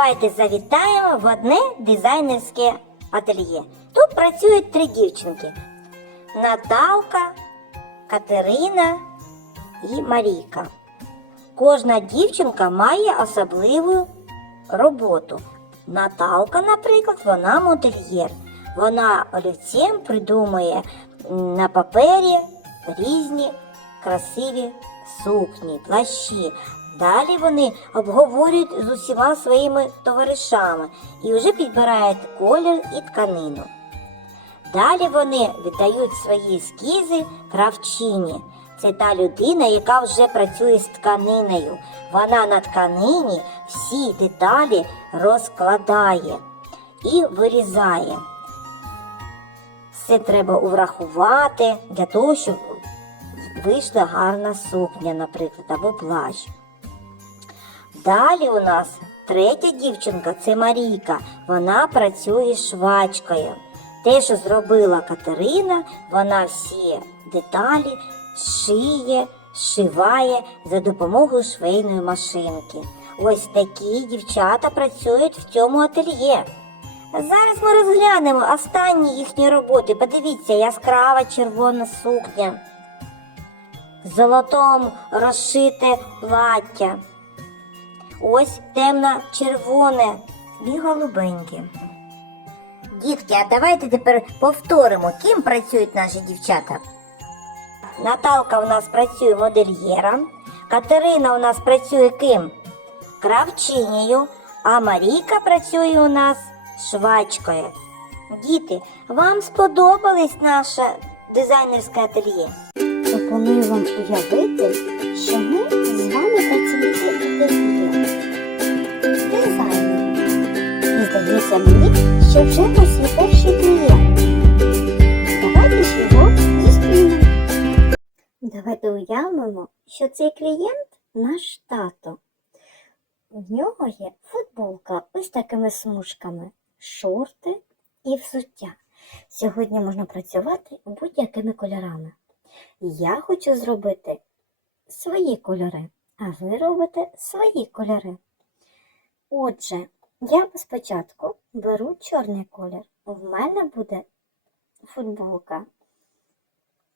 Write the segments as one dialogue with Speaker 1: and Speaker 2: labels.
Speaker 1: Давайте завітаємо в одне дизайнерське ательє. Тут працюють три дівчинки: Наталка, Катерина і Марійка. Кожна дівчинка має особливу роботу. Наталка, наприклад, вона модельєр. Вона олівцем придумує на папері різні красиві сукні, плащі. Далі вони обговорюють з усіма своїми товаришами і вже підбирають колір і тканину. Далі вони віддають свої ескізи кравчині. Це та людина, яка вже працює з тканиною. Вона на тканині всі деталі розкладає і вирізає. Все треба врахувати для того, щоб вийшла гарна сукня, наприклад, або плащ. Далі у нас третя дівчинка це Марійка. Вона працює швачкою. Те, що зробила Катерина, вона всі деталі шиє, шиває за допомогою швейної машинки. Ось такі дівчата працюють в цьому ательє. Зараз ми розглянемо останні їхні роботи. Подивіться, яскрава червона сукня, золотом розшите плаття. Ось темно-червоне і голубеньке. Дітки, а давайте тепер повторимо, ким працюють наші дівчата. Наталка у нас працює модельєром, Катерина у нас працює ким? Кравчинею, а Марійка працює у нас швачкою. Діти, вам сподобалось наше дизайнерське ательє?
Speaker 2: Пропоную вам уявити, що ми що вже перший клієнт. Давайте ж його зустрінемо. Давайте уявимо, що цей клієнт наш тато. В нього є футболка ось такими смужками, шорти і взуття. Сьогодні можна працювати будь-якими кольорами. Я хочу зробити свої кольори, а ви робите свої кольори. Отже, я спочатку беру чорний колір. В мене буде футболка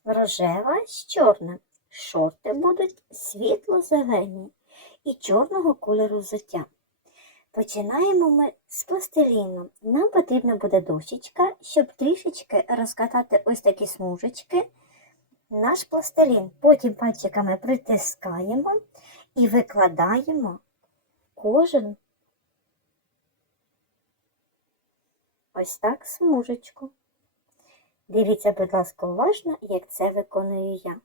Speaker 2: рожева з чорним. Шорти будуть світло-зелені і чорного кольору взуття. Починаємо ми з пластиліну. Нам потрібна буде дощечка, щоб трішечки розкатати ось такі смужечки наш пластилін. Потім пальчиками притискаємо і викладаємо кожен ось так смужечку. Дивіться, будь ласка, уважно, як це виконую я.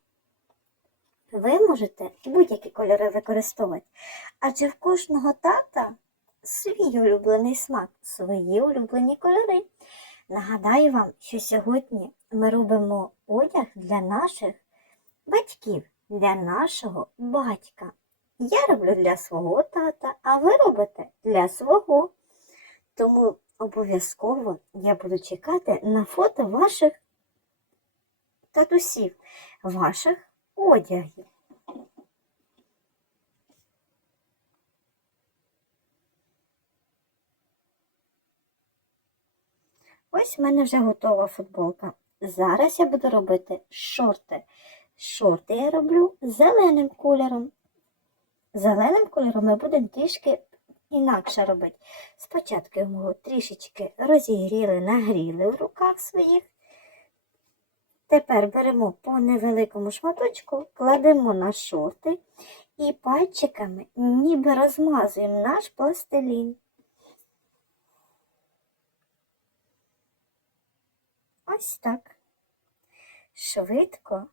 Speaker 2: Ви можете будь-які кольори використовувати, адже в кожного тата свій улюблений смак, свої улюблені кольори. Нагадаю вам, що сьогодні ми робимо одяг для наших батьків, для нашого батька. Я роблю для свого тата, а ви робите для свого. Тому обов'язково я буду чекати на фото ваших татусів, ваших одягів. Ось в мене вже готова футболка. Зараз я буду робити шорти. Шорти я роблю зеленим кольором. Зеленим кольором ми будемо трішки інакше робити. Спочатку його трішечки розігріли, нагріли в руках своїх. Тепер беремо по невеликому шматочку, кладемо на шорти і пальчиками ніби розмазуємо наш пластилін. Ось так. Швидко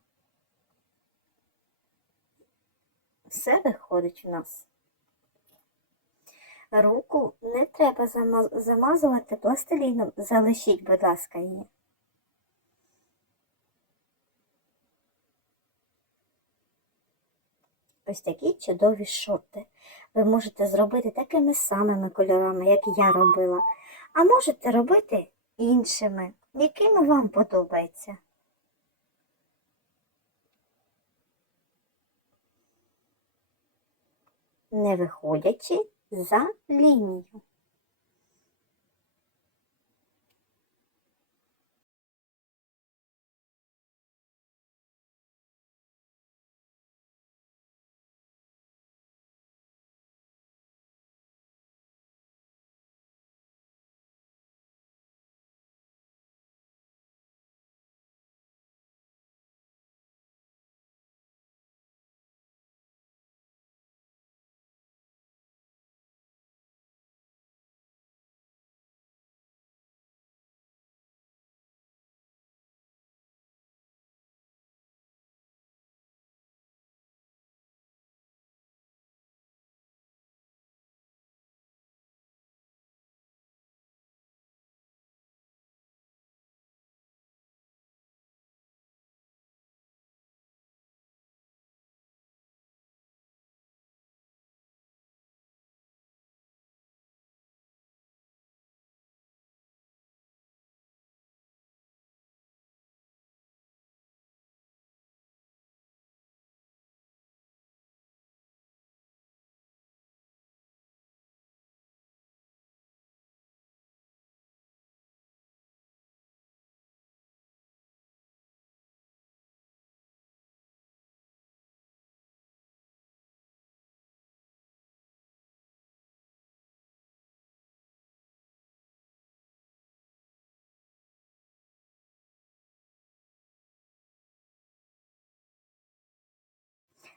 Speaker 2: все виходить в нас. Руку не треба замазувати пластиліном. Залишіть, будь ласка, її. Ось такі чудові шорти. Ви можете зробити такими самими кольорами, як я робила, а можете робити іншими, якими вам подобається. Не виходячи за лінію.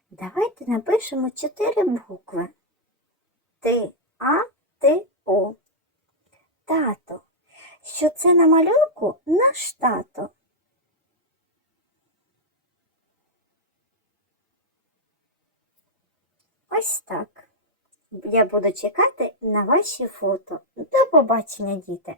Speaker 2: Давайте напишемо чотири букви. Ти, А, Ти, О. Тато. Що це на малюнку наш тато. Ось так. Я буду чекати на ваші фото. До побачення, діти!